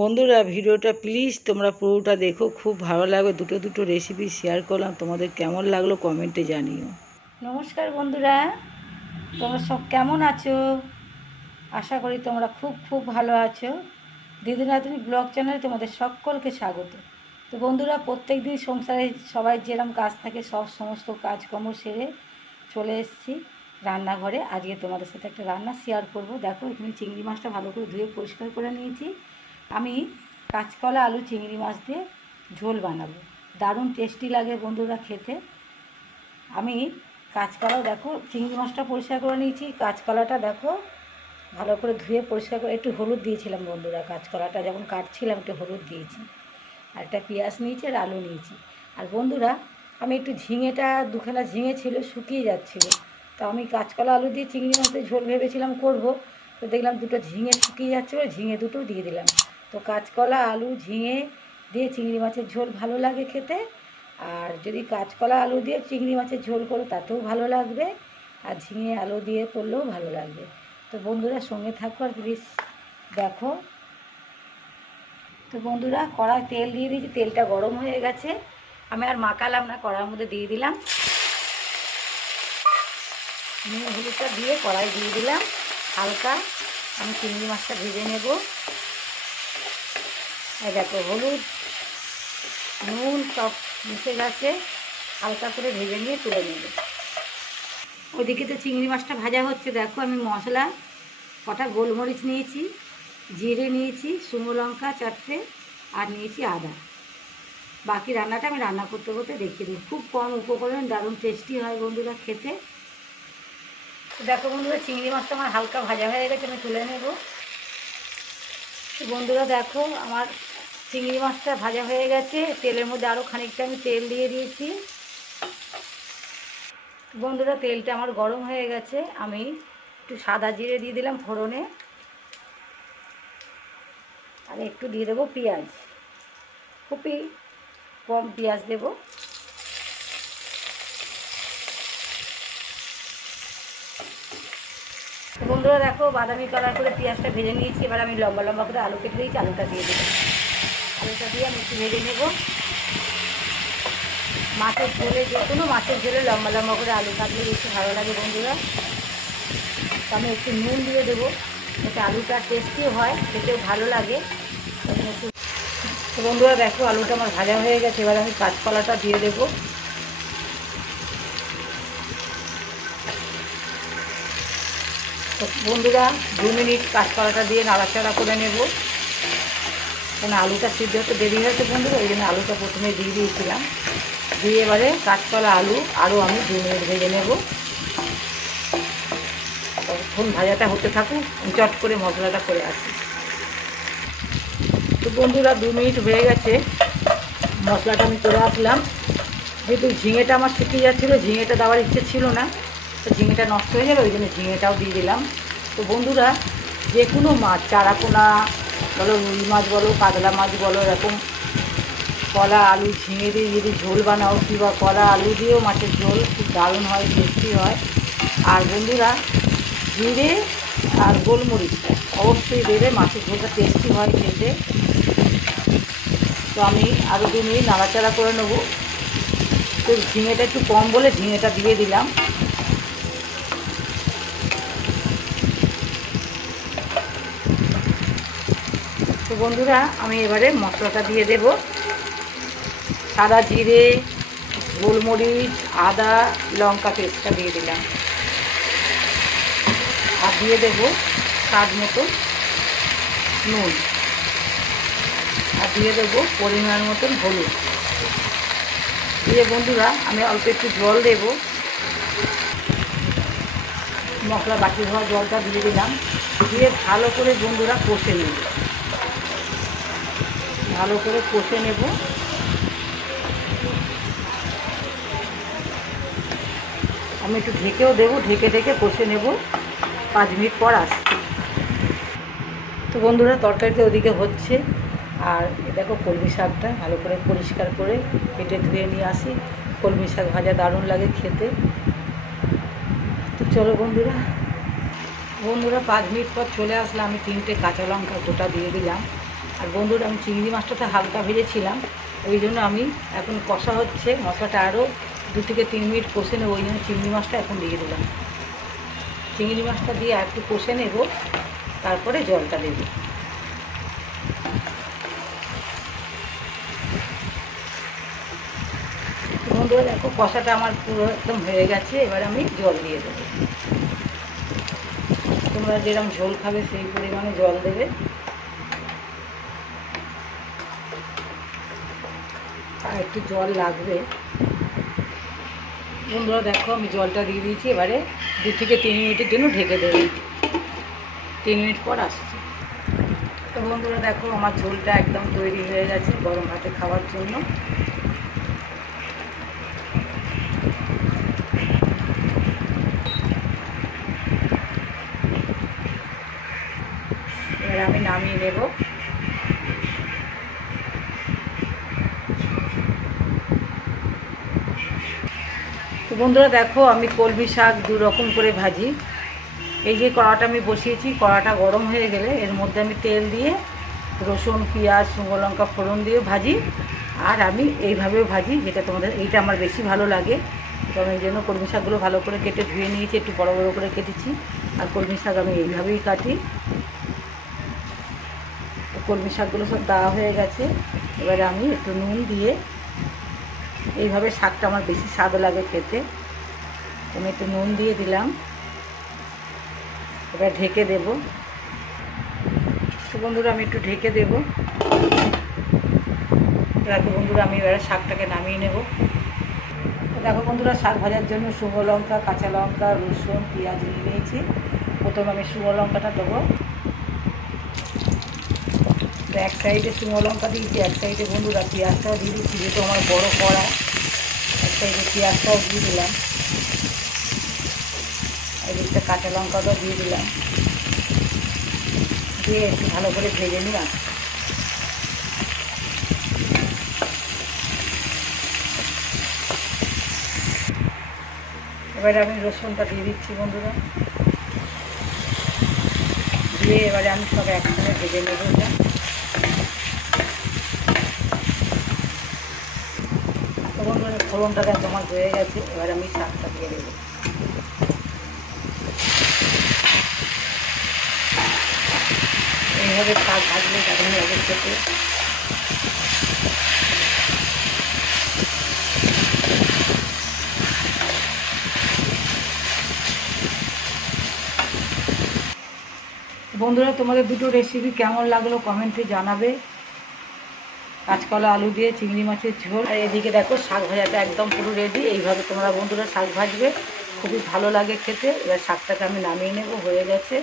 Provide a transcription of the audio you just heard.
বন্ধুরা ভিডিওটা প্লিজ তোমরা পুরোটা দেখো, খুব ভালো লাগবে। দুটো রেসিপি শেয়ার করলাম, তোমাদের কেমন লাগলো কমেন্টে জানিও। নমস্কার বন্ধুরা, তোমরা সব কেমন আছো? আশা করি তোমরা খুব ভালো আছো। দিদি নাতনি ব্লগ চ্যানেলে তোমাদের সকলকে স্বাগত। তো বন্ধুরা, প্রত্যেক দিন সংসারে সবাই যেরকম কাজ থাকে সমস্ত কাজকর্ম সেরে চলে এসেছি রান্নাঘরে। আজকে তোমাদের সাথে একটা রান্না শেয়ার করব। দেখো, এখানে চিংড়ি মাছটা ভালো করে ধুয়ে পরিষ্কার করে নিয়েছি। আমি কাঁচকলা আলু চিংড়ি মাছ দিয়ে ঝোল বানাবো, দারুণ টেস্টি লাগে বন্ধুরা খেতে। আমি কাঁচকলাও দেখো, চিংড়ি মাছটা পরিষ্কার করে নিয়েছি, কাঁচকলাটা দেখো ভালো করে ধুয়ে পরিষ্কার করে একটু হলুদ দিয়েছিলাম বন্ধুরা। কাঁচকলাটা যখন কাটছিলাম একটু হলুদ দিয়েছি, আর একটা পেঁয়াজ নিয়েছি আর আলু নিয়েছি। আর বন্ধুরা, আমি একটু ঝিঙেটা দুখানা ঝিঙে ছিল, শুকিয়ে যাচ্ছিলো, তো আমি কাঁচকলা আলু দিয়ে চিংড়ি মাছের ঝোল ভেবেছিলাম করব। তো দেখলাম দুটো ঝিঙে শুকিয়ে যাচ্ছিলো, ঝিঙে দুটো দিয়ে দিলাম। তো কাঁচকলা আলু ঝিঙে দিয়ে চিংড়ি মাছের ঝোল ভালো লাগে খেতে। আর যদি কাঁচকলা আলু দিয়ে চিংড়ি মাছের ঝোল করো তাতেও ভালো লাগবে, আর ঝিঙে আলু দিয়ে করলেও ভালো লাগবে। তো বন্ধুরা সঙ্গে থাকো আর প্লিজ দেখো। তো বন্ধুরা, কড়াই তেল দিয়ে দিয়েছি, তেলটা গরম হয়ে গেছে। আমি আর মাখালাম না, কড়াইয়ের মধ্যে দিয়ে দিলাম নুন হলুদটা দিয়ে কড়াই দিয়ে দিলাম হালকা। আমি চিংড়ি মাছটা ভেজে নেব। এই দেখো, হলুদ নুন সব মিশে গেছে, হালকা করে ভেজে নিয়ে তুলে নেব। ওইদিকে তো চিংড়ি মাছটা ভাজা হচ্ছে। দেখো, আমি মশলা কটা গোলমরিচ নিয়েছি, জিরে নিয়েছি, শুকনো লঙ্কা 4টে, আর নিয়েছি আদা। বাকি রান্নাটা আমি রান্না করতে করতে দেখিয়ে দিই। খুব কম উপকরণ, দারুণ টেস্টি হয় বন্ধুরা খেতে। দেখো বন্ধুরা, চিংড়ি মাছটা আমার হালকা ভাজা হয়ে গেছে, আমি তুলে নেব। বন্ধুরা দেখো, আমার চিংড়ি মাছটা ভাজা হয়ে গেছে। তেলের মধ্যে আরও খানিকটা আমি তেল দিয়ে দিয়েছি। বন্ধুরা, তেলটা আমার গরম হয়ে গেছে। আমি একটু সাদা জিরে দিয়ে দিলাম ফোড়নে, আর একটু দিয়ে দেবো পেঁয়াজ, খুবই কম পেঁয়াজ দেব। বন্ধুরা দেখো, বাদামি কালার করে পেঁয়াজটা ভেজে নিয়েছি। এবার আমি লম্বা লম্বা করে আলু কেটে দিয়েছি, আলুটা দিয়ে দেবো। আলুটা দিয়ে আমি একটু ভেজে নেব। মাছের ঝোলে, যে কোনো মাছের ঝোলে লম্বা লম্বা করে আলু কাটলে বেশি ভালো লাগে বন্ধুরা। তো আমি একটু নুন দিয়ে দেবো, যাতে আলুটা টেস্টিও হয়, খেতেও ভালো লাগে। তো বন্ধুরা দেখো, আলুটা আমার ভাজা হয়ে গেছে। এবার আমি কাঁচকলাটা দিয়ে দেবো। তো বন্ধুরা 2 মিনিট কাঁচকলাটা দিয়ে নাড়াচাড়া করে নেব, কেন আলুটা সিদ্ধ হতে দেরি হয়েছে বন্ধুরা, ওই জন্য আলুটা প্রথমে দিয়ে দিয়েছিলাম। দিয়ে এবারে কাঁচকলা আলু আরও আমি 2 মিনিট ভেজে নেব। তখন ভাজাটা হতে থাকুক, চট করে মশলাটা করে আসি। তো বন্ধুরা 2 মিনিট হয়ে গেছে, মশলাটা আমি করে আসলাম। যেহেতু ঝিঙেটা আমার শুকিয়ে যাচ্ছিলো, ঝিঙেটা দেওয়ার ইচ্ছে ছিল না, তো ঝিঙেটা নষ্ট হয়ে যাবে, ওই জন্য ঝিঙেটাও দিয়ে দিলাম। তো বন্ধুরা, যে কোনো মাছ, চারাপোনা বলো, রুই মাছ বলো, কাতলা মাছ বলো, এরকম কলা আলু ঝিঙে দিয়ে যদি ঝোল বানাও, কিংবা কলা আলু দিয়েও মাছের ঝোল খুব দারুণ হয়, টেস্টি হয়। আর বন্ধুরা, জিরে আর গোলমরিচ অবশ্যই দেবে, মাছের ঝোলটা টেস্টি হয় খেতে। তো আমি আরও 2 মিনিট নাড়াচাড়া করে নেব। তো ঝিঙেটা একটু কম বলে ঝিঙেটা দিয়ে দিলাম। তো বন্ধুরা, আমি এবারে মশলাটা দিয়ে দেব। সাদা জিরে, গোলমরিচ, আদা, লঙ্কা পেস্টটা দিয়ে দিলাম, আর দিয়ে দেবো স্বাদ মতো নুন, আর দিয়ে দেবো পরিমাণ মতন হলুদ। দিয়ে বন্ধুরা, আমি অল্প একটু জল দেব। মশলা বাটি ধোয়া জলটা দিয়ে দিলাম, দিয়ে ভালো করে বন্ধুরা কষে নেব, ভালো করে কষে নেব। আমি একটু ঢেকেও দেবো, ঢেকে কষে নেব। 5 মিনিট পর আসছি। তো বন্ধুরা, তরকারিটা ওদিকে হচ্ছে। আর দেখো, কলমি শাকটা ভালো করে পরিষ্কার করে কেটে ধুয়ে নিয়ে আসি। কলমি শাক ভাজা দারুণ লাগে খেতে। তো চলো বন্ধুরা, 5 মিনিট পর চলে আসলাম। আমি 3টে কাঁচা লঙ্কা গোটা দিয়ে দিলাম, আর বন্ধুরা আমি চিংড়ি মাছটাতে হালকা ভেজেছিলাম, ওই জন্য আমি এখন কষা হচ্ছে, মশলাটা আরও 2 থেকে 3 মিনিট কষে নেবো, ওই জন্য চিংড়ি মাছটা এখন দিয়ে দিলাম। চিংড়ি মাছটা দিয়ে আর একটু কষে নেব, তারপরে জলটা দেব। বন্ধুরা দেখো কষাটা আমার পুরো একদম হয়ে গেছে, এবার আমি জল দিয়ে দেবো। তোমরা যেরকম ঝোল খাবে সেই পরিমাণে জল দেবে। আর একটু জল লাগবে। বন্ধুরা দেখো আমি জলটা দিয়ে দিয়েছি, এবারে 2 থেকে 3 মিনিটের জন্য ঢেকে দেবো। 3 মিনিট পর আসছি। তো বন্ধুরা দেখো আমার ঝোলটা একদম তৈরি হয়ে গেছে গরম ভাতে খাওয়ার জন্য। এবার আমি নামিয়ে নেব। তো বন্ধুরা দেখো আমি কলমি শাক 2 রকম করে ভাজি। এই যে কড়াটা আমি বসিয়েছি, কড়াটা গরম হয়ে গেলে এর মধ্যে আমি তেল দিয়ে রসুন, পেঁয়াজ, শুকনো লঙ্কা ফোড়ন দিয়ে ভাজি। আর আমি এইভাবেও ভাজি, যেটা তোমাদের এইটা আমার বেশি ভালো লাগে। তো আমি এই জন্য কলমি শাকগুলো ভালো করে কেটে ধুয়ে নিয়েছি, একটু বড় বড় করে কেটেছি। আর কলমি শাক আমি এইভাবেই কাটি। কলমি শাকগুলো সব দেওয়া হয়ে গেছে। এবারে আমি একটু নুন দিয়ে, এইভাবে শাকটা আমার বেশি স্বাদ লাগে খেতে, আমি একটু নুন দিয়ে দিলাম। এবার ঢেকে দেব। তো বন্ধুরা আমি একটু ঢেকে দেব। দেখো বন্ধুরা আমি এবারে শাকটাকে নামিয়ে নেব। দেখো বন্ধুরা শাক ভাজার জন্য শুকনো লঙ্কা, কাঁচা লঙ্কা, রসুন, পেঁয়াজ নিয়ে নিয়েছি। প্রথমে আমি শুকনো লঙ্কাটা দেবো। তো এক সাইডে শুকনো লঙ্কা দিয়েছি, এক সাইডে বন্ধুরা পেঁয়াজটাও দিয়ে দিচ্ছি, যেহেতু আমার বড় কড়া। এক সাইডে পেঁয়াজটাও দিয়ে দিলাম, এই দিকটা কাঁচা লঙ্কাটাও দিয়ে দিলাম, দিয়ে একটু ভালো করে ভেজে নিলাম। এবারে আমি রসুনটা দিয়ে দিচ্ছি বন্ধুরা, দিয়ে এবারে আমি সব একসঙ্গে ভেজে নেব। তো বন্ধুরা ফোড়নটা তোমার হয়ে গেছে, এবার আমি শাকটা দিয়ে দেবো। এইভাবে শাক ভাজলে দারুণ লাগে খেতে। বন্ধুরা তোমাদের দুটো রেসিপি কেমন লাগলো কমেন্টে জানাবে। কাঁচকলা আলু দিয়ে চিংড়ি মাছের ঝোল। আর এদিকে দেখো শাক ভাজাটা একদম পুরো রেডি। এইভাবে তোমরা বন্ধুরা শাক ভাজবে, খুবই ভালো লাগে খেতে। এবার শাকটাকে আমি নামিয়ে নেব, হয়ে গেছে।